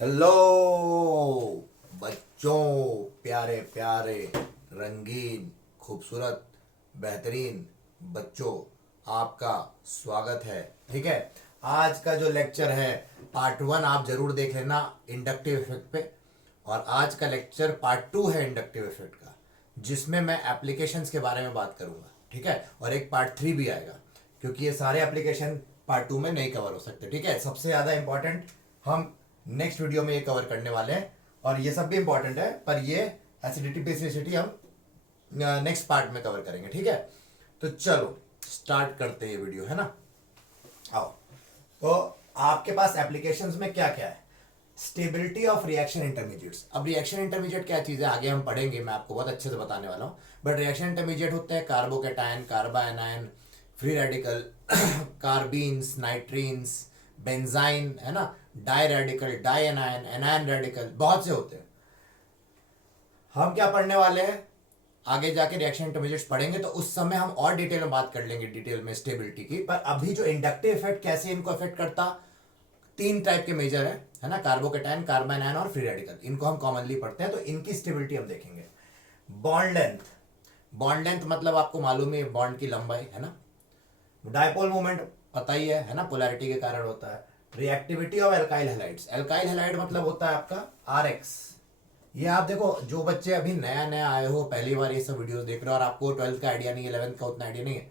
Hello बच्चों, प्यारे प्यारे रंगीन खूबसूरत बेहतरीन बच्चों, आपका स्वागत है। ठीक है, आज का जो लेक्चर है पार्ट 1 आप जरूर देख लेना इंडक्टिव इफेक्ट पे। और आज का लेक्चर पार्ट 2 है इंडक्टिव इफेक्ट का, जिसमें मैं एप्लीकेशंस के बारे में बात करूंगा। ठीक है, और एक पार्ट 3 भी आएगा, क्योंकि ये सारे एप्लीकेशन पार्ट 2 में नहीं कवर हो सकते। ठीक है, सबसे ज़्यादा इंपॉर्टेंट हम नेक्स्ट वीडियो में ये कवर करने वाले हैं, और ये सब भी इंपॉर्टेंट है, पर ये एसिडिटी बेसिसिटी हम नेक्स्ट पार्ट में कवर करेंगे। ठीक है, तो चलो स्टार्ट करते हैं ये वीडियो, है ना। आओ, तो आपके पास एप्लीकेशंस में क्या क्या है। Stability of reaction intermediates. अब रिएक्शन इंटरमीडिएट क्या चीज़ है आगे हम पढ़ेंगे, मैं आपको बहुत अच्छे से बताने वाला हूँ। बट रिएक्शन इंटरमीडिएट होते हैं carbocation, carbanion, free radical, carbenes, nitrenes, benzyne, है ना, di radical, di anion, anion radical, बहुत से होते हैं। हम क्या पढ़ने वाले हैं, आगे जाके रिएक्शन इंटरमीडिएट्स पढ़ेंगे तो उस समय हम और डिटेल में बात कर लेंगे, डिटेल में स्टेबिलिटी की। पर अभी जो इंडक्टिव इफेक्ट कैसे इनको अफेक्ट करता, तीन टाइप के मेजर है ना, कार्बोकेटायन, कार्बायनायन और फ्री रेडिकल। इनको हम कॉमनली पढ़ते हैं, तो इनकी स्टेबिलिटी हम देखेंगे। बॉन्ड लेंथ, बॉन्ड लेंथ मतलब आपको मालूम है बॉन्ड की लंबाई, है ना। डायपोल मोमेंट पता ही है ना, पोलैरिटी के कारण होता है। Reactivity of alkyl halides, alkyl halide मतलब होता है आपका आरएक्स। ये आप देखो, जो बच्चे अभी नया नया आए हो, पहली बार ये सब वीडियोस देख रहे हो और आपको 12th का आइडिया नहीं है, 11th का उतना आइडिया नहीं है,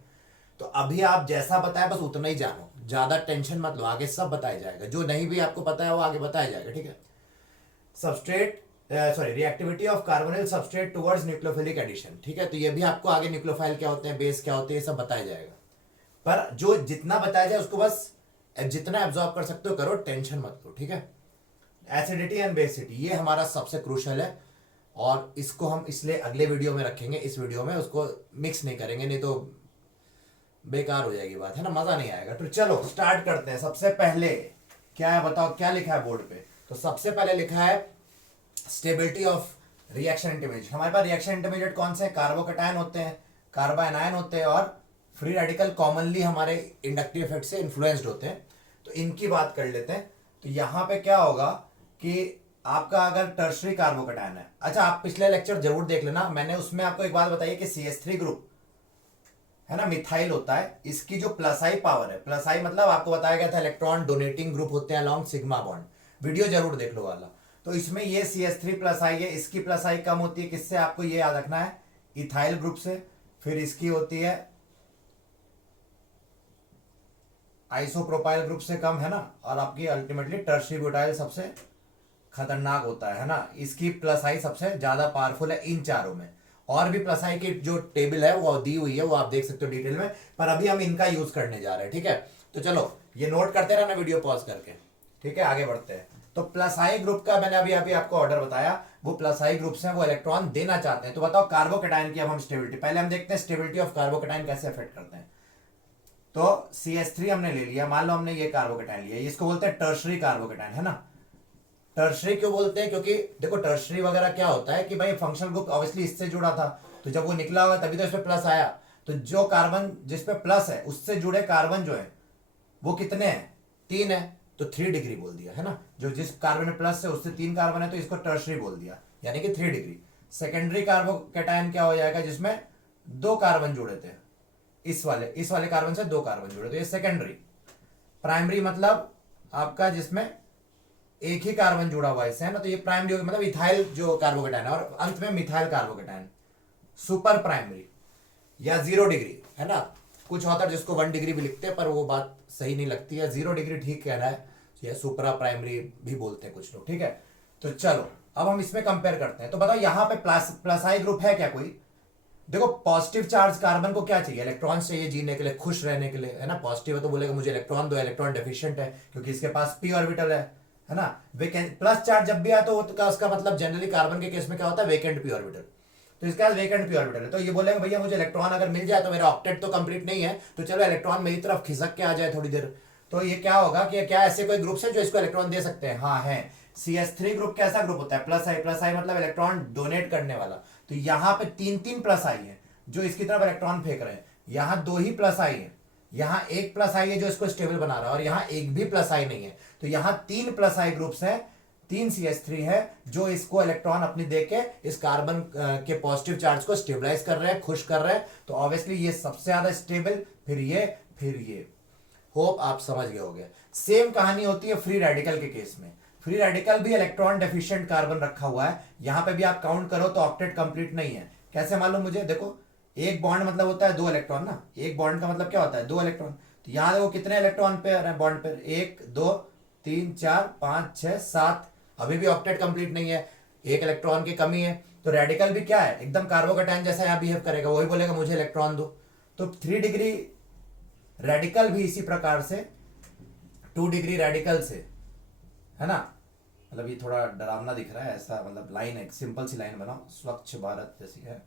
तो अभी आप जैसा बताया बस उतना ही जानो, ज्यादा टेंशन मत लो, आगे सब बताया जाएगा। जो नहीं भी आपको पता है वो आगे बताया जाएगा। ठीक है, substrate sorry reactivity of carbonyl substrate towards nucleophilic addition. ठीक है, तो ये भी आपको आगे न्यूक्लियोफाइल क्या होते हैं, बेस क्या होते हैं, ये सब बताया जाएगा। पर जो जितना बताया जाए उसको बस जितना एब्जॉर्ब कर सकते हो करो, टेंशन मत लो। ठीक है, एसिडिटी एंड बेसिटी ये हमारा सबसे क्रूशल है, और इसको हम इसलिए अगले वीडियो में रखेंगे। इस वीडियो में उसको मिक्स नहीं करेंगे, नहीं तो बेकार हो जाएगी बात, है ना, मजा नहीं आएगा। तो चलो स्टार्ट करते हैं। सबसे पहले क्या है बताओ, क्या लिखा है बोर्ड पे। तो सबसे पहले लिखा है स्टेबिलिटी ऑफ रिएक्शन इंटरमीडिएट। हमारे पास रिएक्शन इंटरमीडिएट कौन से हैं, कार्बोकेटायन होते हैं, कार्बायनायन होते हैं, और फ्री रेडिकल कॉमनली हमारे इंडक्टिव इफेक्ट से इन्फ्लुएंस्ड होते हैं। तो इनकी बात कर लेते हैं। तो यहां पे क्या होगा कि आपका अगर टर्शरी कार्बोकेटायन है, अच्छा आप पिछले लेक्चर जरूर देख लेना, मैंने उसमें आपको एक बात बताई कि CH3 ग्रुप है ना, मिथाइल होता है, इसकी जो प्लस आई पावर है, प्लस आई मतलब आपको बताया गया था इलेक्ट्रॉन डोनेटिंग ग्रुप होते हैं अलॉन्ग सिग्मा बॉन्ड, वीडियो जरूर देख लो वाला। तो इसमें ये CH3 प्लस आई है, इसकी प्लस आई कम होती है किससे, आपको ये याद रखना है, इथाइल ग्रुप से। फिर इसकी होती है आइसोप्रोपाइल ग्रुप से कम, है ना। और आपकी अल्टीमेटली टर्शरी ब्यूटाइल सबसे खतरनाक होता है ना, इसकी प्लस आई सबसे ज्यादा पावरफुल है इन चारों में। और भी प्लस आई की जो टेबल है वो दी हुई है, वो आप देख सकते हो डिटेल में, पर अभी हम इनका यूज करने जा रहे हैं। ठीक है, तो चलो ये नोट करते रहना वीडियो पॉज करके। ठीक है, आगे बढ़ते हैं। तो प्लस आई ग्रुप का मैंने अभी अभी आपको ऑर्डर बताया, वो प्लस आई ग्रुप से वो इलेक्ट्रॉन देना चाहते हैं। तो बताओ कार्बोकेटाइन की अब हम स्टेबिलिटी, पहले हम देखते हैं स्टेबिलिटी ऑफ कार्बोकेटाइन कैसे अफेक्ट करते हैं। तो CH3 हमने ले लिया, मान लो हमने ये कार्बोकेटाइन लिया, इसको बोलते हैं टर्शरी कार्बोकेटाइन, है ना। टर्शरी क्यों बोलते हैं, क्योंकि देखो टर्शरी वगैरह क्या होता है कि भाई फंक्शनल ग्रुप ऑब्वियसली इससे जुड़ा था, तो जब वो निकला होगा तभी तो इस पे प्लस आया। तो जो कार्बन जिस पे प्लस है उससे जुड़े कार्बन जो है वो कितने हैं, 3 है, तो 3 डिग्री बोल दिया, है ना। जो जिस कार्बन में प्लस है उससे 3 कार्बन है तो इसको टर्शरी बोल दिया, यानी कि 3 डिग्री। सेकेंडरी कार्बोकेटाइन क्या हो जाएगा, जिसमें 2 कार्बन जुड़े थे, इस वाले कार्बन से 2 कार्बन जुड़े, तो ये सेकेंडरी। प्राइमरी मतलब आपका जिसमें एक ही कार्बन जुड़ा हुआ है इससे, है ना, तो ये प्राइमरी मतलब इथाइल जो कार्बोकेटाइन है, और अंत में मिथाइल कार्बोकेटाइन। सुपर प्राइमरी या 0 डिग्री, है ना। कुछ ऑथर जिसको 1 डिग्री भी लिखते हैं, पर वो बात सही नहीं लगती है, 0 डिग्री ठीक कहना है, या सुपरा प्राइमरी भी बोलते हैं कुछ लोग। ठीक है, तो चलो अब हम इसमें कंपेयर करते हैं। तो बताओ यहाँ पे प्लस आई ग्रुप है क्या कोई, देखो पॉजिटिव चार्ज कार्बन को क्या चाहिए, इलेक्ट्रॉन चाहिए जीने के लिए, खुश रहने के लिए, है ना। पॉजिटिव है तो बोलेगा मुझे इलेक्ट्रॉन दो, इलेक्ट्रॉन डेफिशिएंट है क्योंकि इसके पास p ऑर्बिटल है ना। वेकेंट प्लस चार्ज जब भी आया तो उसका मतलब जनरली कार्बन के केस में क्या होता है, वेकेंट p ऑर्बिटल। तो इसके पास वेकेंट p ऑर्बिटल है, तो ये बोलेगा भैया मुझे इलेक्ट्रॉन अगर मिल जाए तो मेरा ऑक्टेट तो कंप्लीट नहीं है, तो चलो इलेक्ट्रॉन मेरी तरफ खिसक के आ जाए थोड़ी देर। तो ये क्या होगा कि क्या ऐसे कोई ग्रुप है जो इसको इलेक्ट्रॉन दे सकते हैं, हाँ है। CH3 ग्रुप कैसा ग्रुप होता है, प्लस आई मतलब इलेक्ट्रॉन डोनेट करने वाला। तो यहाँ पे 3 प्लस आई है जो इसकी तरफ इलेक्ट्रॉन फेंक रहे हैं, यहाँ 2 ही प्लस आई है, यहाँ 1 प्लस आई है जो इसको स्टेबल बना रहा है, और यहाँ एक भी प्लस आई नहीं है। तो यहाँ 3 प्लस आई ग्रुप्स हैं, 3 CH3 है जो इसको इलेक्ट्रॉन अपनी देके इस कार्बन के पॉजिटिव चार्ज को स्टेबलाइज कर रहे हैं, खुश कर रहे हैं। तो ऑब्वियसली ये सबसे ज्यादा स्टेबल, फिर ये। होप आप समझ गए होंगे। सेम कहानी होती है फ्री रेडिकल के केस में। फ्री रेडिकल भी इलेक्ट्रॉन डेफिशिएंट कार्बन रखा हुआ है, यहां पे भी आप काउंट करो तो ऑक्टेट कंप्लीट नहीं है। कैसे मालूम मुझे? देखो, एक बॉन्ड मतलब होता है 2 इलेक्ट्रॉन ना, एक बॉन्ड का मतलब क्या होता है? 2 इलेक्ट्रॉन। तो यहां देखो कितने इलेक्ट्रॉन पेयर है बॉन्ड पेयर, 1 2 3 4 5 6 7। अभी भी ऑक्टेट कंप्लीट नहीं है, एक इलेक्ट्रॉन की कमी है। तो रेडिकल भी क्या है, एकदम कार्बोकैटायन जैसा यहां बिहेव करेगा, वही बोलेगा मुझे इलेक्ट्रॉन दो। तो 3 डिग्री रेडिकल भी इसी प्रकार से 2 डिग्री रेडिकल से, है ना। मतलब ये थोड़ा डरावना दिख रहा है ऐसा, मतलब लाइन है, सिंपल सी लाइन बनाओ, स्वच्छ भारत जैसी है।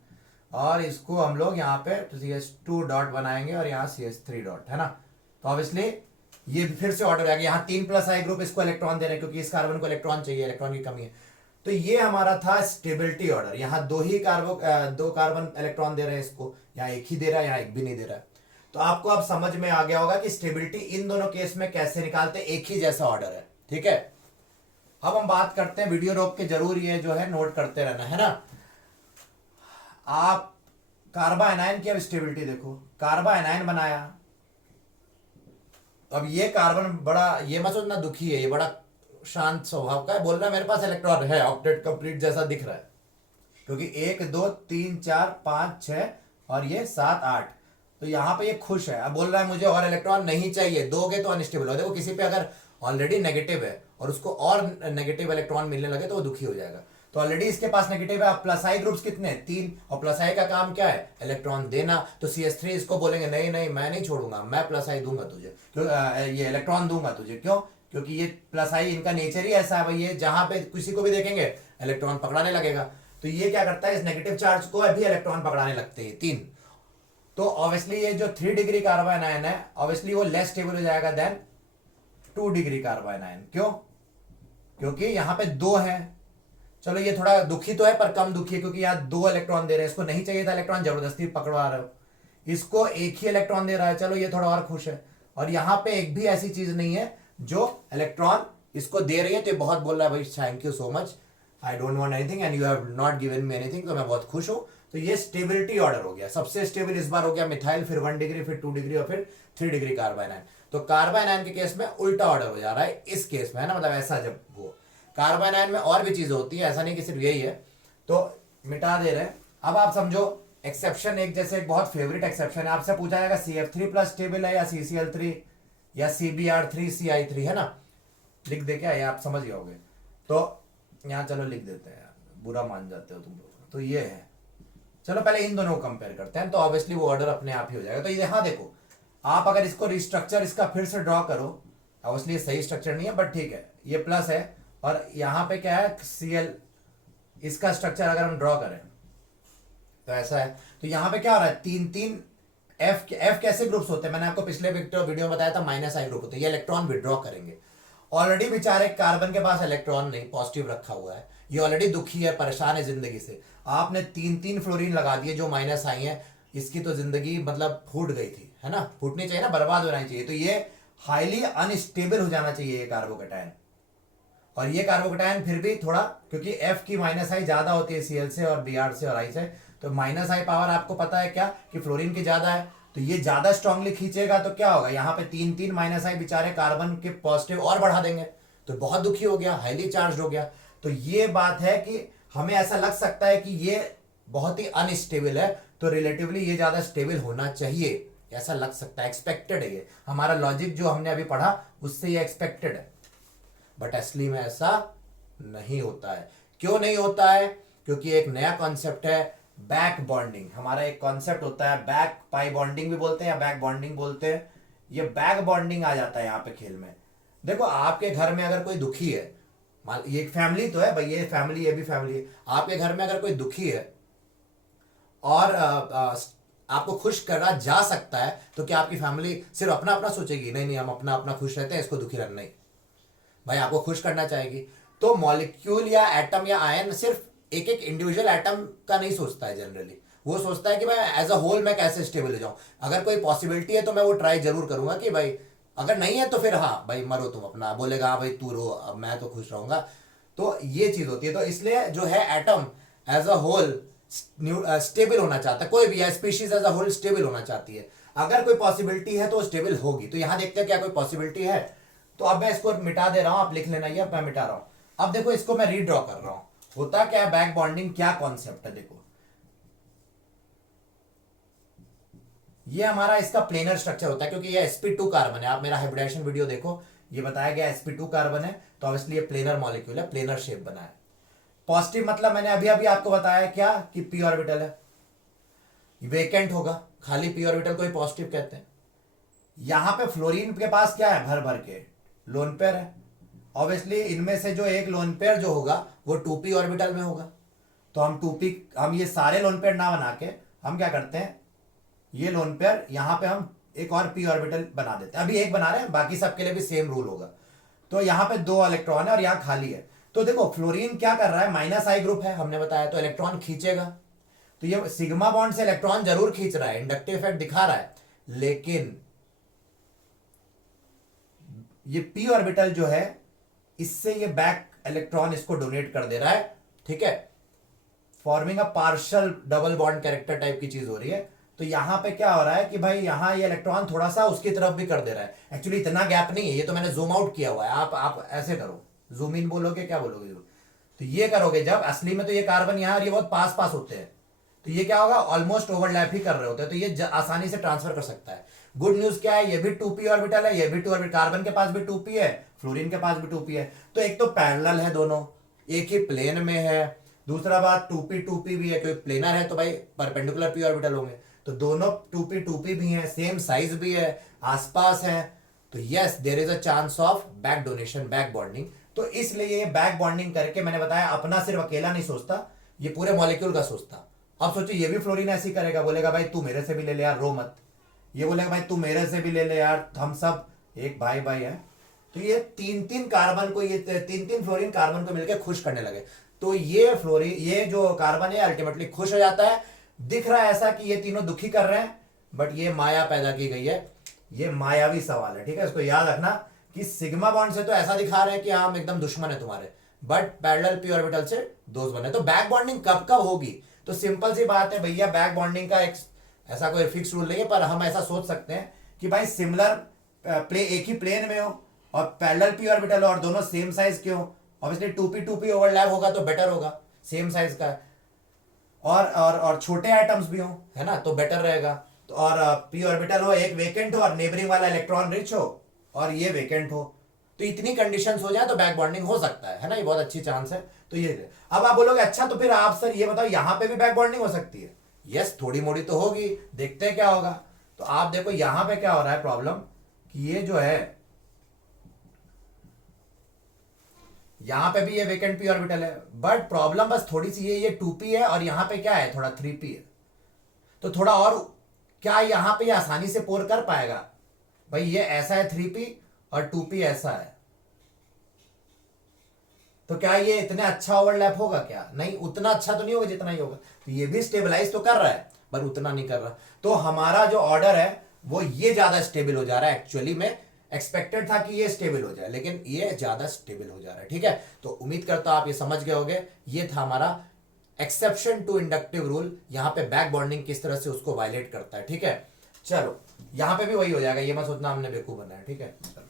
और इसको हम लोग यहाँ पे CH2 डॉट बनाएंगे और यहाँ CH3 डॉट, है ना। तो ऑब्वियसली ये फिर से ऑर्डर आ गया, यहाँ 3+I ग्रुप इसको इलेक्ट्रॉन दे रहे हैं क्योंकि इस कार्बन को इलेक्ट्रॉन चाहिए, इलेक्ट्रॉन की कमी है। तो ये हमारा था स्टेबिलिटी ऑर्डर। यहाँ दो कार्बन इलेक्ट्रॉन दे रहे हैं इसको, यहाँ एक ही दे रहा है, यहाँ एक भी नहीं दे रहा है। तो आपको अब समझ में आ गया होगा कि स्टेबिलिटी इन दोनों केस में कैसे निकालते, एक ही जैसा ऑर्डर है, ठीक है। अब हम बात करते हैं, वीडियो रोक के जरूर ये जो है नोट करते रहना, है ना। आप कार्बा एनायन की अब स्टेबिलिटी देखो, कार्बा एनायन बनाया। अब ये कार्बन बड़ा, ये मत सोचना दुखी है, ये बड़ा शांत स्वभाव का है, बोल रहा है मेरे पास इलेक्ट्रॉन है, ऑक्टेट कंप्लीट जैसा दिख रहा है, क्योंकि 1 2 3 4 5 6 और ये 7 8। तो यहां पे ये खुश है। अब बोल रहा है मुझे और इलेक्ट्रॉन नहीं चाहिए, दोगे तो अनस्टेबल हो। देखो किसी पे अगर ऑलरेडी नेगेटिव है और उसको और नेगेटिव इलेक्ट्रॉन मिलने लगे तो वो दुखी हो जाएगा। तो ऑलरेडी इसके पास नेगेटिव है। अब +I ग्रुप्स कितने? 3। और +I का काम क्या है? इलेक्ट्रॉन देना। तो CH3 इसको बोलेंगे नहीं नहीं मैं नहीं छोड़ूंगा, मैं +I दूंगा तुझे, क्यों ये इलेक्ट्रॉन दूंगा तुझे। क्यों? क्योंकि ये +I इनका नेचर ही ऐसा है भाई, ये जहां पे किसी को भी देखेंगे इलेक्ट्रॉन पकड़ाने लगेगा। तो ये क्या करता है, इस नेगेटिव चार्ज को अभी इलेक्ट्रॉन पकड़ाने लगते हैं 3। तो ऑब्वियसली ये जो 3 डिग्री कार्बन आयन है, ऑब्वियसली वो लेस स्टेबल हो जाएगा देन 2 डिग्री कार्बन आयन। क्यों? क्योंकि यहां पे 2 है। चलो ये थोड़ा दुखी तो है पर कम दुखी है, क्योंकि यहाँ 2 इलेक्ट्रॉन दे रहे हैं, इसको नहीं चाहिए था इलेक्ट्रॉन, जबरदस्ती पकड़वा रहे हो। इसको एक ही इलेक्ट्रॉन दे रहा है, चलो ये थोड़ा और खुश है। और यहां पे एक भी ऐसी चीज नहीं है जो इलेक्ट्रॉन इसको दे रही है, तो बहुत बोल रहा है भाई thank you so much, I don't want anything and you have not given me anything, तो मैं बहुत खुश हूं। तो ये स्टेबिलिटी ऑर्डर हो गया। सबसे स्टेबल इस बार हो गया मिथाइल, फिर 1 डिग्री, फिर 2 डिग्री और फिर 3 डिग्री कार्बन आयन। तो कार्बन आयन के केस में उल्टा ऑर्डर हो जा रहा है इस केस में, है ना। मतलब ऐसा जब वो कार्बन आयन में और भी चीजें होती है, ऐसा नहीं कि सिर्फ यही है, तो मिटा दे रहे हैं। अब आप समझो एक्सेप्शन, एक जैसे एक बहुत फेवरेट एक्सेप्शन है, आपसे पूछा जाएगा CF3+ स्टेबल है या CCl3 या CBr3CI3, है ना। लिख दे क्या, ये आप समझ गए होगे। तो यहाँ चलो लिख देते हैं यार, बुरा मान जाते हो तुम लोग। तो ये है, चलो पहले इन दोनों को कंपेयर करते हैं, तो ऑब्वियसली वो ऑर्डर अपने आप ही हो जाएगा। तो यहाँ देखो, आप अगर इसको रिस्ट्रक्चर इसका फिर से ड्रॉ करो, ऑब्वियसली सही स्ट्रक्चर नहीं है बट ठीक है, ये प्लस है और यहाँ पे क्या है Cl, इसका स्ट्रक्चर अगर हम ड्रॉ करें तो ऐसा है। तो यहाँ पे क्या हो रहा है, 3 F कैसे ग्रुप्स होते हैं, मैंने आपको पिछले वीडियो में बताया था, -I ग्रुप होते हैं, ये इलेक्ट्रॉन विड्रॉ करेंगे। ऑलरेडी बेचारे कार्बन के पास इलेक्ट्रॉन नहीं, पॉजिटिव रखा हुआ है, ये ऑलरेडी दुखी है, परेशान है जिंदगी से। आपने 3 फ्लोरीन लगा दिए जो -I है, इसकी तो जिंदगी मतलब फूट गई थी, है ना। फूटनी चाहिए ना, बर्बाद होना चाहिए। तो ये हाईली अनस्टेबल हो जाना चाहिए ये कार्बोकैटायन। और ये कार्बोकैटायन फिर भी थोड़ा, क्योंकि F की -I ज्यादा होती है Cl से और Br से और I से, तो -I पावर आपको पता है क्या कि फ्लोरीन की ज्यादा है, तो ये ज्यादा स्ट्रांगली खींचेगा। तो क्या होगा, यहाँ पे 3 -I बेचारे कार्बन के पॉजिटिव और बढ़ा देंगे, तो बहुत दुखी हो गया, हाईली चार्ज हो गया। तो ये बात है कि हमें ऐसा लग सकता है कि ये बहुत ही अनस्टेबल है, तो रिलेटिवली ये ज्यादा स्टेबल होना चाहिए, ऐसा लग सकता है, एक्सपेक्टेड है। ये हमारा लॉजिक जो हमने अभी पढ़ा उससे ये एक्सपेक्टेड है, बट असली में ऐसा नहीं होता है। क्यों नहीं होता है? क्योंकि एक नया कॉन्सेप्ट है बैक बॉन्डिंग। हमारा एक कॉन्सेप्ट होता है बैक, पाई बॉन्डिंग भी बोलते हैं या बैक बॉन्डिंग बोलते हैं। ये बैक बॉन्डिंग आ जाता है यहाँ पे खेल में। देखो आपके घर में अगर कोई दुखी है, ये एक फैमिली तो है भाई, ये फैमिली, ये भी फैमिली है। आपके घर में अगर कोई दुखी है और आपको खुश करना जा सकता है, तो क्या आपकी फैमिली सिर्फ अपना अपना सोचेगी? नहीं नहीं, हम अपना अपना खुश रहते हैं, इसको दुखी रहना नहीं भाई, आपको खुश करना चाहेगी। तो मॉलिक्यूल या एटम या आयन सिर्फ एक एक इंडिविजुअल एटम का नहीं सोचता है जनरली, वो सोचता है कि मैं एज अ होल मैं कैसे स्टेबल हो जाऊं। अगर कोई पॉसिबिलिटी है तो मैं वो ट्राई जरूर करूंगा कि भाई, अगर नहीं है तो फिर हाँ भाई मरो तुम अपना, बोलेगा हाँ भाई तू रो, अब मैं तो खुश रहूंगा। तो ये चीज होती है। तो इसलिए जो है atom as a whole stable होना चाहता है, कोई भी species as a whole stable होना चाहती है। अगर कोई पॉसिबिलिटी है तो स्टेबल होगी। तो यहां देखते हैं क्या कोई पॉसिबिलिटी है। तो अब मैं इसको मिटा दे रहा हूं, आप लिख लेना, ये मैं मिटा रहा हूं। अब देखो इसको मैं रीड्रॉ कर रहा हूं। होता क्या है बैक बॉन्डिंग, क्या कॉन्सेप्ट है देखो। ये हमारा इसका प्लेनर स्ट्रक्चर होता है, क्योंकि ये sp2 कार्बन है। आप मेरा हाइब्रिडेशन वीडियो देखो, ये बताया गया sp2 कार्बन है, तो ऑब्वियसली ये प्लेनर मॉलिक्यूल है, प्लेनर शेप बना है। पॉजिटिव मतलब मैंने अभी अभी आपको बताया क्या कि p ऑर्बिटल है, वेकेंट होगा, खाली p ऑर्बिटल को ही पॉजिटिव कहते हैं। यहां पे फ्लोरीन के पास क्या है, भर भर के लोन पेयर है। ऑब्वियसली इनमें से जो एक लोन पेयर जो होगा वो 2p ऑर्बिटल में होगा। तो हम ये सारे लोन पेयर ना बना के हम क्या करते हैं, ये लोन पेयर यहां पे हम एक और p ऑर्बिटल बना देते हैं। अभी एक बना रहे हैं, बाकी सबके लिए भी सेम रूल होगा। तो यहां पे 2 इलेक्ट्रॉन है और यहां खाली है। तो देखो फ्लोरीन क्या कर रहा है, -I ग्रुप है हमने बताया, तो इलेक्ट्रॉन खींचेगा। तो ये सिग्मा बॉन्ड से इलेक्ट्रॉन जरूर खींच रहा है, इंडक्टिव इफेक्ट दिखा रहा है, लेकिन ये p ऑर्बिटल जो है इससे ये बैक इलेक्ट्रॉन इसको डोनेट कर दे रहा है, ठीक है, forming a partial double bond character type की चीज हो रही है। तो यहां पे क्या हो रहा है कि भाई यहां ये इलेक्ट्रॉन थोड़ा सा उसकी तरफ भी कर दे रहा है। एक्चुअली इतना गैप नहीं है, ये तो मैंने जूम आउट किया हुआ है। आप ऐसे करो, जूम इन बोलोगे, क्या बोलोगे, तो ये करोगे जब, असली में तो ये कार्बन यहां और ये बहुत पास पास होते हैं, तो ये क्या होगा, ऑलमोस्ट ओवरलैप ही कर रहे होते हैं, तो ये आसानी से ट्रांसफर कर सकता है। गुड न्यूज क्या है, ये भी 2p ऑर्बिटल है, ये भी 2 ऑर्बिटल, कार्बन के पास भी 2p है, फ्लोरीन के पास भी 2p है। तो एक तो पैरेलल है दोनों, एक ही प्लेन में है। दूसरा बात 2p भी है, क्योंकि प्लेनर है तो भाई परपेंडिकुलर p ऑर्बिटल होंगे। तो दोनों 2p भी हैं, सेम साइज भी है, आसपास है। तो yes there is a chance of back donation, back bonding. तो इसलिए ये बैक बॉन्डिंग करके, मैंने बताया अपना सिर्फ अकेला नहीं सोचता, ये पूरे मॉलिक्यूल का सोचता। अब सोचो ये भी फ्लोरीन ऐसी करेगा, बोलेगा भाई तू मेरे से भी ले ले यार, रो मत। ये बोलेगा भाई तू मेरे से भी ले ले यार, हम सब एक भाई भाई है। तो ये 3-3 कार्बन को, ये 3-3 फ्लोरीन कार्बन को मिलकर खुश करने लगे। तो ये फ्लोरीन, ये जो कार्बन है अल्टीमेटली खुश हो जाता है। दिख रहा है ऐसा कि ये तीनों दुखी कर रहे हैं, बट ये माया पैदा की गई है, ये मायावी सवाल है, ठीक है। इसको याद रखना कि सिग्मा बॉन्ड से तो ऐसा दिखा रहे हैं कि हम एकदम दुश्मन है तुम्हारे, बट पैरेलल p ऑर्बिटल से दोस्त बने। तो बैक बॉन्डिंग कब कब होगी, तो सिंपल सी बात है भैया, बैक बॉन्डिंग का एक ऐसा कोई फिक्स रूल नहीं है, पर हम ऐसा सोच सकते हैं कि भाई सिमिलर एक ही प्लेन में हो और पैरेलल p ऑर्बिटल हो और दोनों सेम साइज के हो। ऑब्वियसली 2p ओवरलैप होगा तो बेटर होगा, सेम साइज का है। और छोटे एटम्स भी हो, है ना, तो बेटर रहेगा। तो और p ऑर्बिटल हो, एक वेकेंट हो और नेबरिंग वाला इलेक्ट्रॉन रिच हो और ये वेकेंट हो, तो इतनी कंडीशंस हो जाए तो बैक बॉन्डिंग हो सकता है ना, ये बहुत अच्छी चांस है। तो ये अब आप बोलोगे अच्छा तो फिर आप सर ये बताओ यहां पे भी बैक बॉन्डिंग हो सकती है। यस थोड़ी मोड़ी तो होगी, देखते हैं क्या होगा। तो आप देखो यहां पे क्या हो रहा है प्रॉब्लम, कि ये जो है यहां पे भी ये वेकेंट p ऑर्बिटल है, बट प्रॉब्लम बस थोड़ी सी ये 2p है और यहां पे क्या है, थोड़ा 3p है। तो थोड़ा और क्या यहां पे ये आसानी से पोर कर पाएगा, भाई ये ऐसा है 3p और 2p ऐसा है, तो क्या ये इतने अच्छा ओवरलैप होगा, क्या नहीं, उतना अच्छा तो नहीं होगा जितना ही होगा। तो ये भी स्टेबलाइज तो कर रहा है पर उतना नहीं कर रहा। तो हमारा जो ऑर्डर है वो ये ज्यादा स्टेबल हो जा रहा है। एक्चुअली में एक्सपेक्टेड था कि ये स्टेबल हो जाए, लेकिन ये ज्यादा स्टेबल हो जा रहा है, ठीक है। तो उम्मीद करता हूं आप ये समझ गए होंगे, ये था हमारा एक्सेप्शन टू इंडक्टिव रूल। यहां पे बैक बॉन्डिंग किस तरह से उसको वायलेट करता है, ठीक है। चलो यहां पे भी वही हो जाएगा, ये मत सोचना हमने बेवकूफ बनाया, ठीक है। चलो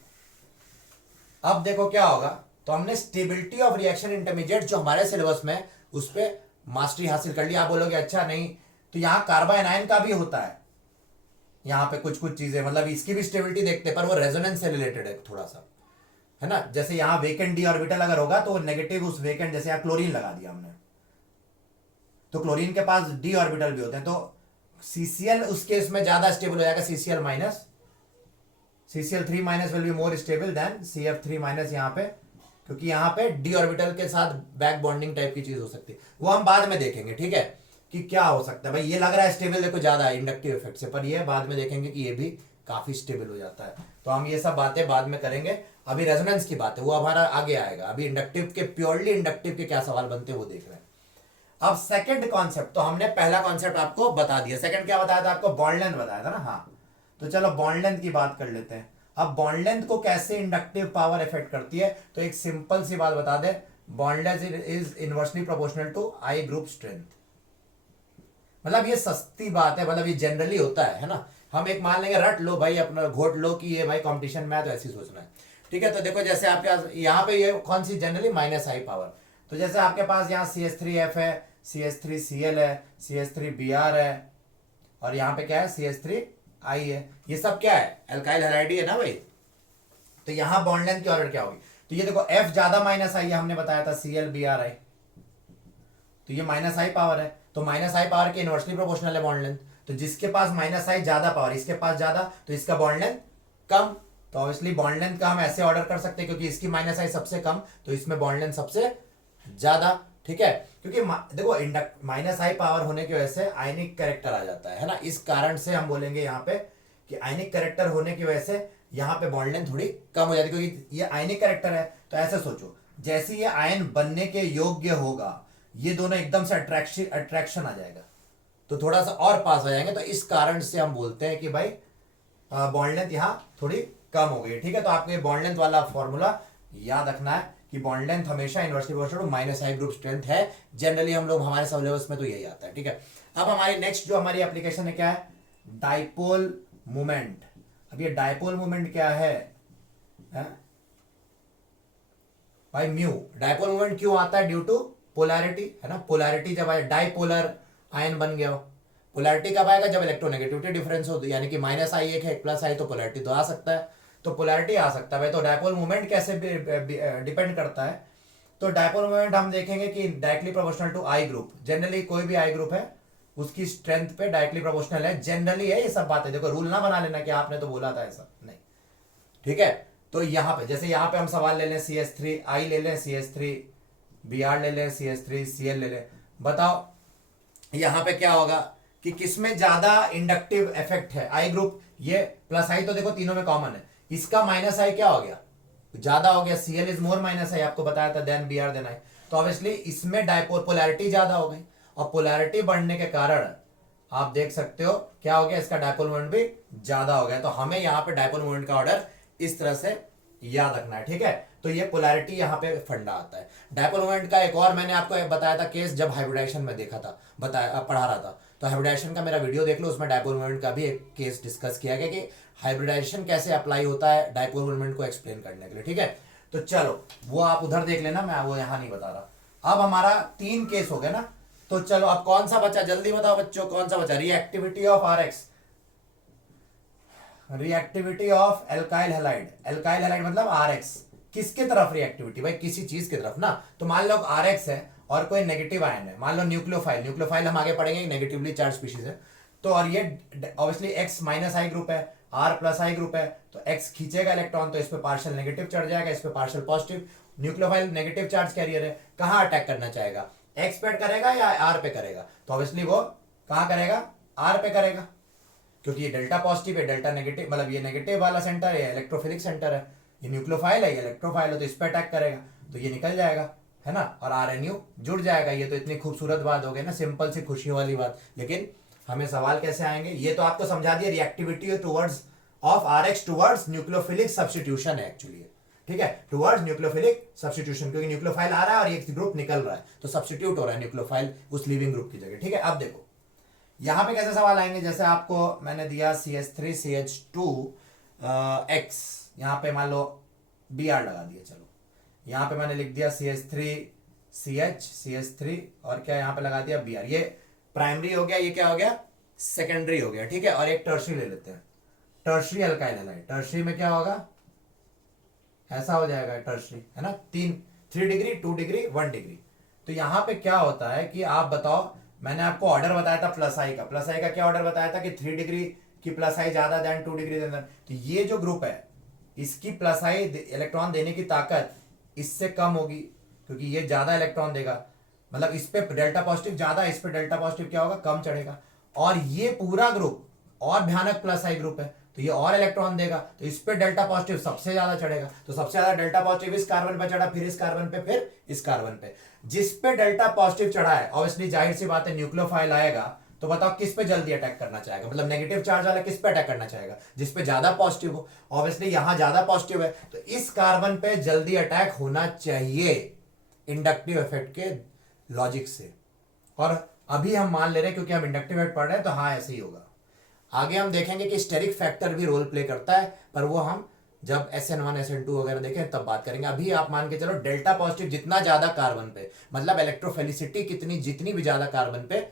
अब देखो क्या होगा। तो हमने स्टेबिलिटी ऑफ रिएक्शन इंटरमीडिएट जो हमारे सिलेबस में, उस पर मास्टरी हासिल कर लिया। आप बोलोगे अच्छा नहीं, तो यहां कार्बाइनाइन का भी होता है, यहां पे कुछ कुछ चीजें, मतलब इसकी भी स्टेबिलिटी देखते हैं, पर वो रेजोनेंस से रिलेटेड है थोड़ा सा, है ना। जैसे यहां वेकेंट d ऑर्बिटल अगर होगा तो नेगेटिव उस वेकेंट, जैसे यहां क्लोरीन लगा दिया हमने, तो क्लोरीन के पास d ऑर्बिटल भी होते हैं, तो CCl उस केस में ज्यादा स्टेबल हो जाएगा, CCl3 minus will be more stable then CF3 minus यहां पे, क्योंकि यहां पे d ऑर्बिटल के साथ बैक बॉन्डिंग टाइप की चीज हो सकती है, वो हम बाद में देखेंगे, ठीक है, कि क्या हो सकता है। भाई ये लग रहा है स्टेबल देखो ज्यादा इंडक्टिव इफेक्ट से, पर ये बाद में देखेंगे कि ये भी काफी स्टेबल हो जाता है। तो हम ये सब बातें बाद में करेंगे, अभी रेजोनेंस की बात है वो हमारा आगे आएगा। अभी इंडक्टिव के, प्योरली इंडक्टिव के क्या सवाल बनते हैं वो देख रहे हैं। अब सेकंड कॉन्सेप्ट, तो हमने पहला कॉन्सेप्ट आपको बता दिया, सेकंड क्या बताया था आपको, बॉन्ड लेंथ बताया था ना। हाँ तो चलो बॉन्ड लेंथ की बात कर लेते हैं। अब बॉन्ड लेंथ को कैसे इंडक्टिव पावर इफेक्ट करती है, तो एक सिंपल सी बात बता दे, bondless is inversely proportional to I group strength. मतलब ये सस्ती बात है, मतलब ये जनरली होता है ना। हम एक मान लेंगे, रट लो भाई, अपना घोट लो कि ये भाई कंपटीशन में है तो ऐसे ही सोचना है। ठीक है, तो देखो जैसे आपके यहाँ पे ये कौन सी जनरली माइनस आई पावर, तो जैसे आपके पास यहाँ CH3F है, CH3Cl है, CH3Br है, और यहाँ पे क्या है CH3I है। ये सब क्या है, एल्काइल हैलाइड है ना भाई। तो यहाँ बॉन्ड लेंथ की ऑर्डर क्या होगी, तो ये देखो F ज्यादा माइनस आई है, हमने बताया था ClBr, तो ये माइनस आई पावर है, तो माइनस आई पावर के इनवर्सली प्रोपोर्शनल है बॉन्ड लेंथ। तो जिसके पास माइनस आई ज्यादा पावर, इसके पास ज्यादा, तो इसका बॉन्ड लेंथ कम। तो ऑब्वियसली बॉन्ड लेंथ का हम ऐसे ऑर्डर कर सकते हैं, क्योंकि इसकी माइनस आई सबसे कम, तो इसमें बॉन्ड लेंथ सबसे ज्यादा। ठीक है, क्योंकि देखो माइनस आई पावर होने की वजह से आयनिक कैरेक्टर आ जाता है ना। इस कारण से हम बोलेंगे यहाँ पे कि आयनिक कैरेक्टर होने की वजह से यहाँ पे बॉन्ड लेंथ थोड़ी कम हो जाती है, क्योंकि ये आयनिक कैरेक्टर है। तो ऐसे सोचो, जैसे ये आयन बनने के योग्य होगा, ये दोनों एकदम से अट्रैक्शन आ जाएगा, तो थोड़ा सा और पास हो जाएंगे। तो इस कारण से हम बोलते हैं कि भाई बॉन्ड लेंथ यहाँ थोड़ी कम हो गई। ठीक है, तो आपको ये बॉन्ड लेंथ वाला फॉर्मूला याद रखना है कि बॉन्ड लेंथ हमेशा inversely proportional to minus I group strength है। जनरली हम लोग हमारे सिलेबस में तो यही आता है। ठीक है, अब हमारी नेक्स्ट जो हमारी एप्लीकेशन है क्या है, डाइपोल मोमेंट। अब ये डाइपोल मोमेंट क्या है भाई, म्यू। डाइपोल मोमेंट क्यों आता है, ड्यू टू पोलैरिटी, है ना। पोलैरिटी जब आए, डाइपोलर आयन बन गया हो। पोलैरिटी कब आएगा, जब इलेक्ट्रोनेगेटिविटी डिफरेंस हो, यानी कि माइनस आई एक है, प्लस आई, तो पोलैरिटी तो आ सकता है, तो पोलैरिटी आ सकता है भाई। तो डाइपोल मोमेंट कैसे डिपेंड करता है, तो डाइपोल मोमेंट हम देखेंगे कि directly proportional to I group. Generally कोई भी आई ग्रुप है उसकी स्ट्रेंथ पे डायरेक्टली प्रोपोर्शनल है, जनरली है। ये सब बातें देखो, रूल ना बना लेना कि आपने तो बोला था ऐसा, नहीं। ठीक है, तो यहाँ पे जैसे यहाँ पे हम सवाल ले लें, CH3I ले लें, CH3Br ले लें, CH3Cl ले लें, बताओ यहाँ पे क्या होगा कि किसमें ज्यादा इंडक्टिव इफेक्ट है। आई ग्रुप, ये प्लस आई तो देखो तीनों में कॉमन है, इसका माइनस आई क्या हो गया, ज्यादा हो गया। Cl इज मोर माइनस आई, आपको बताया था, देन Br देन आई। तो ऑब्वियसली इसमें डाइपोल पोलैरिटी ज्यादा हो गई, और पोलैरिटी बढ़ने के कारण आप देख सकते हो क्या हो गया, इसका डाइपोल मोमेंट भी ज्यादा हो गया। तो हमें यहाँ पे डाइपोल मोमेंट का ऑर्डर इस तरह से याद रखना है। ठीक है, तो ये पोलैरिटी यहाँ पे फंडा आता है। डाइपोल मोमेंट का एक और मैंने आपको बताया था केस, जब हाइब्रिडाइजेशन में देखा था, पढ़ा रहा था, तो हाइब्रिडाइजेशन का मेरा वीडियो देख लो, उसमें डाइपोल मोमेंट का भी एक केस डिस्कस किया गया कि हाइब्रिडाइजेशन कैसे अप्लाई होता है डाइपोल मोमेंट को एक्सप्लेन करने के लिए। ठीक है, तो चलो वो आप उधर देख लेना, मैं वो यहाँ नहीं बता रहा। अब हमारा 3 केस हो गए ना, तो चलो अब कौन सा बचा, जल्दी बताओ बच्चों, कौन सा बचा। Reactivity of RX, reactivity of alkyl halide. Alkyl halide मतलब RX, किसके तरफ रिएक्टिविटी भाई, किसी चीज की तरफ ना। तो मान लो RX है और कोई नेगेटिव आयन है, मान लो न्यूक्लियोफाइल। न्यूक्लियोफाइल हम आगे पढ़ेंगे, नेगेटिवली चार्ज स्पीशीज है। तो और ये obviously X minus I group है, R प्लस आई ग्रुप है, तो X खींचेगा इलेक्ट्रॉन, तो इस पे पार्शियल नेगेटिव चढ़ जाएगा, इस पे partial positive. Nucleophile negative charge carrier है, कहाँ अटैक करना चाहेगा, X पे करेगा या R पे करेगा, तो ऑब्वियसली वो कहाँ करेगा, R पे करेगा, क्योंकि ये डेल्टा पॉजिटिव है, डेल्टा नेगेटिव, मतलब ये नेगेटिव वाला सेंटर है, इलेक्ट्रोफिलिक सेंटर है। ये न्यूक्लियोफाइल है, ये इलेक्ट्रोफाइल है, तो इस पे अटैक करेगा, तो ये निकल जाएगा, है ना, और RNU जुड़ जाएगा। ये तो इतनी खूबसूरत बात हो गई ना, सिंपल सी खुशियों वाली बात। लेकिन हमें सवाल कैसे आएंगे, ये तो आपको समझा दिया, reactivity towards of RX towards nucleophilic substitution है एक्चुअली। ठीक है, टुवर्ड्स न्यूक्लियोफिलिक सब्स्टिट्यूशन, क्योंकि न्यूक्लियोफाइल आ रहा है और ये ग्रुप निकल रहा है, तो सब्स्टिट्यूट हो रहा है न्यूक्लियोफाइल उस लिविंग ग्रुप की जगह। ठीक है, अब देखो यहां पे कैसे सवाल आएंगे, जैसे आपको मैंने दिया CH3CH2 X, यहां पे मान लो Br लगा दिया, चलो यहां पे मैंने लिख दिया CH3 और क्या यहां पे लगा दिया Br। ये प्राइमरी हो गया, ये क्या हो गया, सेकेंडरी हो गया। ठीक है, और एक टर्शरी ले लेते हैं, टर्शरी अल्काइल हैलाइड। टर्शरी में क्या होगा, ऐसा हो जाएगा टर्शरी, है ना, 3 डिग्री 2 डिग्री 1 डिग्री। तो यहां पे क्या होता है कि आप बताओ, मैंने आपको ऑर्डर बताया था प्लस आई का, प्लस आई का क्या ऑर्डर बताया था कि 3 डिग्री की प्लस आई ज्यादा देन 2 डिग्री देन। तो ये जो ग्रुप है इसकी प्लस आई इलेक्ट्रॉन देने की ताकत इससे कम होगी, क्योंकि ये ज्यादा इलेक्ट्रॉन देगा, मतलब इस पे डेल्टा पॉजिटिव ज्यादा, इस पे डेल्टा पॉजिटिव क्या होगा, कम चढ़ेगा। और ये पूरा ग्रुप और भयानक प्लस आई ग्रुप है, तो ये और इलेक्ट्रॉन देगा, तो इस पे डेल्टा पॉजिटिव सबसे ज्यादा चढ़ेगा, तो सबसे ज्यादा डेल्टा पॉजिटिव इस कार्बन पे चढ़ा, फिर इस कार्बन पे, फिर इस कार्बन पे। जिस पे डेल्टा पॉजिटिव चढ़ा है ऑब्वियसली जाहिर सी बात है न्यूक्लियोफाइल आएगा, तो बताओ किस पे जल्दी अटैक करना चाहेगा, मतलब नेगेटिव चार्ज वाला किस पे अटैक करना चाहेगा, जिस पे ज्यादा पॉजिटिव हो। ऑब्वियसली यहां ज्यादा पॉजिटिव है, तो इस कार्बन पे जल्दी अटैक होना चाहिए, इंडक्टिव इफेक्ट के लॉजिक से। और अभी हम मान ले रहे हैं क्योंकि हम इंडक्टिव इफेक्ट पढ़ रहे हैं तो हाँ ऐसे ही होगा। आगे हम देखेंगे कि स्टेरिक फैक्टर भी रोल प्ले करता है, पर वो हम जब SN1 SN2 वगैरह देखें तब बात करेंगे। अभी आप मान के चलो डेल्टा पॉजिटिव जितना ज्यादा कार्बन पे, मतलब इलेक्ट्रोफिलिसिटी कितनी जितनी भी ज्यादा कार्बन पे,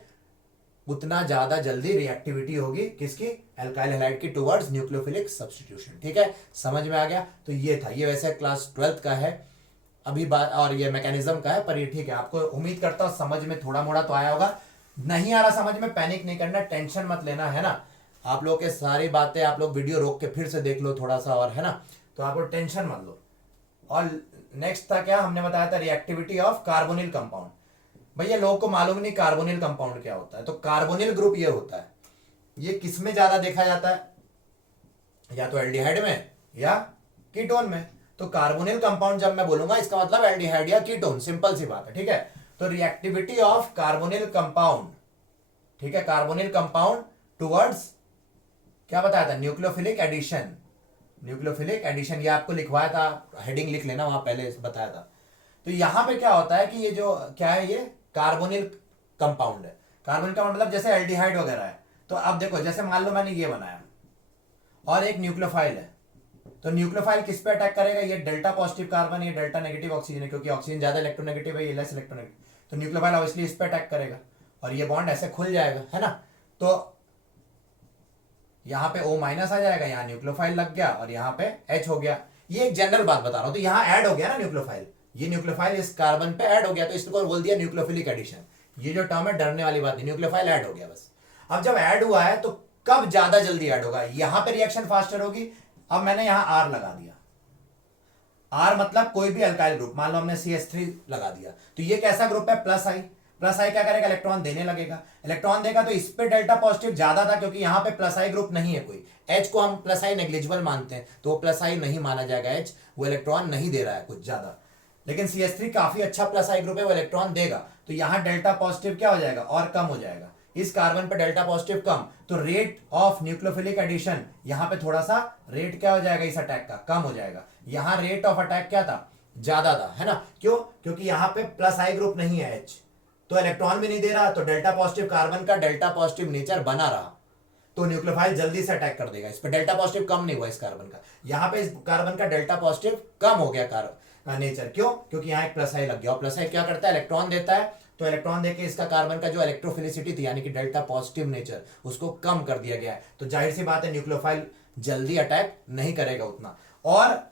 उतना ज्यादा जल्दी रिएक्टिविटी होगी किसकी, एल्काइल हैलाइड की टुवर्ड्स न्यूक्लियोफिलिक सब्स्टिट्यूशन। ठीक है, समझ में आ गया। तो ये था, ये वैसे क्लास 12th का है अभी बात, और ये मैकेनिज्म का है, पर ये ठीक है। आपको उम्मीद करता हूं समझ में थोड़ा मोड़ा तो आया होगा। नहीं आ रहा समझ में, पैनिक नहीं करना, टेंशन मत लेना, है ना। आप लोग के सारी बातें आप लोग वीडियो रोक के फिर से देख लो थोड़ा सा, और है ना, तो आपको टेंशन मत लो। और नेक्स्ट था क्या, हमने बताया था रिएक्टिविटी ऑफ कार्बोनिल कंपाउंड। भैया लोगों को मालूम नहीं कार्बोनिल कंपाउंड क्या होता है। तो कार्बोनिल ग्रुप ये होता है, ये किसमें ज्यादा देखा जाता है, या तो एल्डिहाइड में या कीटोन में। तो कार्बोनिल कंपाउंड जब मैं बोलूंगा इसका मतलब एल्डिहाइड या कीटोन, सिंपल सी बात है। ठीक है, तो रिएक्टिविटी ऑफ कार्बोनिल कंपाउंड, ठीक है, कार्बोनिल कंपाउंड टुवर्ड्स क्या बताया था, न्यूक्लियोफिलिक एडिशन। न्यूक्लियोफिलिक एडिशन ये आपको लिखवाया था, हेडिंग लिख लेना, वहां पहले बताया था। तो यहां पे क्या होता है कि ये जो क्या है, ये कार्बोनिल कंपाउंड है। कार्बोनिल का मतलब जैसे एल्डिहाइड वगैरह है। तो अब देखो, जैसे मान लो मैंने ये बनाया और एक न्यूक्लियोफाइल है, तो न्यूक्लियोफाइल किस पे अटैक करेगा, ये डेल्टा पॉजिटिव कार्बन, ये डेल्टा नेगेटिव ऑक्सीजन है, क्योंकि ऑक्सीजन ज्यादा इलेक्ट्रोनेगेटिव है, ये लेस इलेक्ट्रोनेगेटिव। तो न्यूक्लियोफाइल ऑब्वियसली इस पे अटैक करेगा और ये बॉन्ड ऐसे खुल जाएगा, है ना। तो यहां पे O- आ जाएगा, यहां न्यूक्लियोफाइल लग गया और यहां पे H हो गया। ये एक जनरल बात बता रहा हूं। तो यहां ऐड हो गया ना न्यूक्लियोफाइल, ये न्यूक्लियोफाइल इस कार्बन पे ऐड हो गया, तो इसको बोल दिया न्यूक्लियोफिलिक एडिशन। ये जो टर्म है डरने वाली बात नहीं, न्यूक्लियोफाइल ऐड हो गया बस। अब जब ऐड हुआ है तो कब ज्यादा जल्दी ऐड होगा, यहां पे रिएक्शन फास्टर होगी। अब मैंने यहां R लगा दिया, R मतलब कोई भी अल्काइल ग्रुप, मान लो हमने CH3 लगा दिया, तो ये कैसा ग्रुप है, प्लस आई। प्लस आई क्या करेगा, इलेक्ट्रॉन देने लगेगा। इलेक्ट्रॉन देगा तो इस पे डेल्टा पॉजिटिव ज्यादा था, क्योंकि यहां पे प्लस आई ग्रुप नहीं है कोई। H को हम प्लस आई नेग्लिजिबल मानते हैं, तो वो प्लस आई नहीं माना जाएगा। H वो इलेक्ट्रॉन नहीं दे रहा है कुछ ज्यादा, लेकिन CH3 काफी अच्छा प्लस आई ग्रुप है, वो इलेक्ट्रॉन देगा। तो यहां डेल्टा पॉजिटिव क्या हो जाएगा, और कम हो जाएगा। इस कार्बन पे डेल्टा पॉजिटिव कम, तो रेट ऑफ न्यूक्लियोफिलिक एडिशन यहां पे थोड़ा सा रेट क्या हो जाएगा, इस अटैक का कम हो जाएगा। यहां रेट ऑफ अटैक क्या था, ज्यादा था, है ना। क्यों, क्योंकि यहां पे प्लस आई ग्रुप नहीं है H, तो इलेक्ट्रॉन भी नहीं दे रहा, तो डेल्टा पॉजिटिव कार्बन का डेल्टा पॉजिटिव नेचर बना रहा, तो न्यूक्लियोफाइल जल्दी से अटैक कर देगा। इस पर डेल्टा पॉजिटिव कम नहीं हुआ इस कार्बन का, यहां पे इस कार्बन का डेल्टा पॉजिटिव कम हो गया कार्बन नेचर। क्यों, क्योंकि यहां एक प्लस आई लग गया, और प्लस आई क्या करता है, इलेक्ट्रॉन देता है। तो इलेक्ट्रॉन देके इसका कार्बन का जो इलेक्ट्रोफिलिसिटी थी, यानी कि डेल्टा पॉजिटिव नेचर, उसको कम कर दिया गया है। तो जाहिर सी बात है न्यूक्लियोफाइल जल्दी अटैक नहीं करेगा उतना। और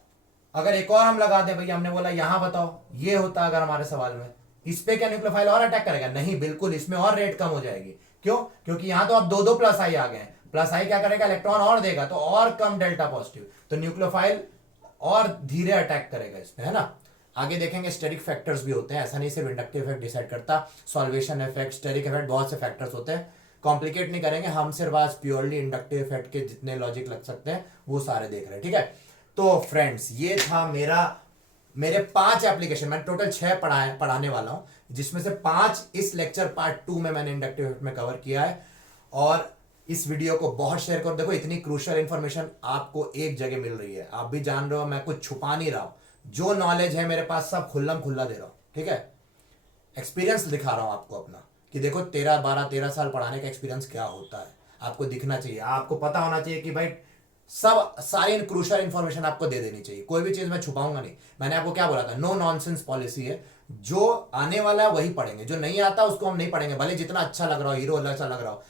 अगर एक और हम लगा दें, भैया हमने बोला यहां बताओ, ये होता अगर हमारे सवाल में, इस पे क्या न्यूक्लियोफाइल और अटैक करेगा, नहीं, बिल्कुल इसमें और रेट कम हो जाएगी। क्यों, क्योंकि यहां तो अब दो दो प्लस आई आ गए हैं। प्लस आई क्या करेगा, इलेक्ट्रॉन और देगा, तो और कम डेल्टा पॉजिटिव, तो न्यूक्लियोफाइल और धीरे अटैक करेगा इस पे, है ना। आगे देखेंगे स्टेरिक फैक्टर्स भी होते हैं, ऐसा नहीं सिर्फ इंडक्टिव इफेक्ट डिसाइड करता, सॉल्वेशन इफेक्ट, स्टेरिक इफेक्ट, बहुत से फैक्टर्स होते हैं। कॉम्प्लिकेट नहीं करेंगे हम, सिर्फ आज प्योरली इंडक्टिव इफेक्ट के जितने लॉजिक लग सकते हैं वो सारे देख रहे हैं। ठीक है, तो फ्रेंड्स ये था मेरे 5 एप्लीकेशन, मैंने टोटल 6 पढ़ाने वाला हूं, जिसमें से 5 इस लेक्चर पार्ट 2 में मैंने इंडक्टिव इफेक्ट में कवर किया है। और इस वीडियो को बहुत शेयर करो। देखो इतनी क्रूशियल इंफॉर्मेशन आपको एक जगह मिल रही है, आप भी जान रहे हो, मैं कुछ छुपा नहीं रहा हूं, जो नॉलेज है मेरे पास सब खुल्लम खुल्ला दे रहा हूं। ठीक है, एक्सपीरियंस दिखा रहा हूं आपको अपना, कि देखो 13 साल पढ़ाने का एक्सपीरियंस क्या होता है, आपको दिखना चाहिए, आपको पता होना चाहिए कि भाई सब सारी क्रूशियल इंफॉर्मेशन आपको दे देनी चाहिए, कोई भी चीज मैं छुपाऊंगा नहीं। मैंने आपको क्या बोला था, नो नॉनसेंस पॉलिसी है, जो आने वाला है वही पढ़ेंगे, जो नहीं आता उसको हम नहीं पढ़ेंगे, भले जितना अच्छा लग रहा हो, हीरो अच्छा लग रहा हो।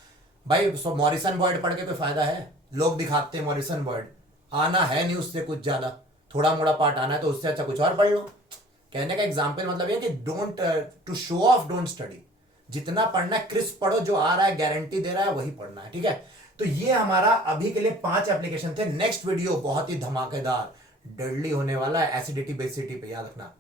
भाई मॉरिसन बॉयड पढ़ के कोई फायदा है, लोग दिखाते हैं मॉरिसन बॉयड, आना है नहीं उससे कुछ ज्यादा, थोड़ा मोड़ा पार्ट आना है तो उससे अच्छा कुछ और पढ़ लो। कहने का एग्जाम्पल मतलब ये कि don't to show off don't study, जितना पढ़ना है क्रिस्प पढ़ो, जो आ रहा है गारंटी दे रहा है वही पढ़ना है। ठीक है, तो ये हमारा अभी के लिए 5 एप्लीकेशन थे। नेक्स्ट वीडियो बहुत ही धमाकेदार डेडली होने वाला है एसिडिटी बेसिडिटी पे, याद रखना।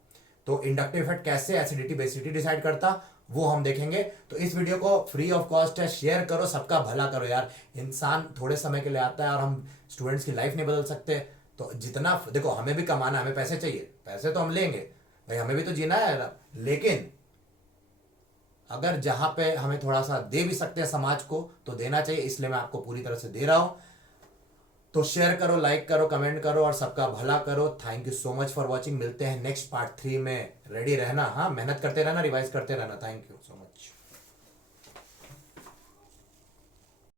तो इंडक्टिव इफेक्ट कैसे एसिडिटी बेसिडिटी डिसाइड करता वो हम देखेंगे। तो इस वीडियो को फ्री ऑफ कॉस्ट है, शेयर करो, सबका भला करो यार। इंसान थोड़े समय के लिए आता है और हम स्टूडेंट्स की लाइफ नहीं बदल सकते, तो जितना देखो हमें भी कमाना, हमें पैसे चाहिए, पैसे तो हम लेंगे भाई, हमें भी तो जीना है, लेकिन अगर जहां पे हमें थोड़ा सा दे भी सकते हैं समाज को तो देना चाहिए, इसलिए मैं आपको पूरी तरह से दे रहा हूं। तो शेयर करो, लाइक करो, कमेंट करो और सबका भला करो। Thank you so much for watching. मिलते हैं नेक्स्ट पार्ट 3 में। रेडी रहना, हाँ, मेहनत करते रहना, रिवाइज करते रहना। Thank you so much.